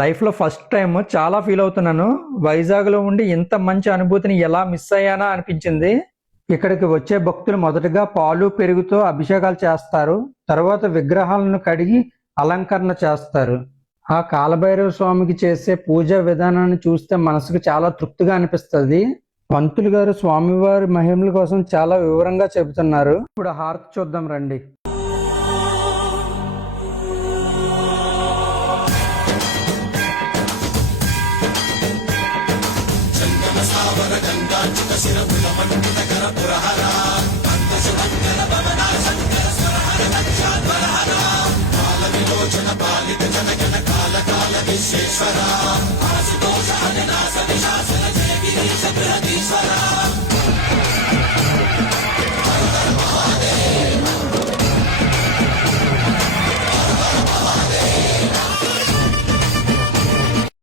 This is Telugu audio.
లైఫ్‌లో ఫస్ట్ టైమ్ చాలా ఫీల్ అవుతున్నాను. వైజాగ్‌లో ఉండి ఇంత మంచి అనుభూతిని ఎలా మిస్ అయ్యానా అనిపించింది. ఇక్కడికి వచ్చే భక్తులు మొదటగా పాలు, పెరుగుతో అభిషేకాలు చేస్తారు. తర్వాత విగ్రహాలను కడిగి అలంకరణ చేస్తారు. ఆ కాలభైరవ స్వామికి చేసే పూజా విధానాన్ని చూస్తే మనసుకు చాలా తృప్తిగా అనిపిస్తది. పంతులు గారు స్వామివారి మహిమల కోసం చాలా వివరంగా చెబుతున్నారు. ఇప్పుడు హారతి చూద్దాం రండి. విశ్వేశ్వర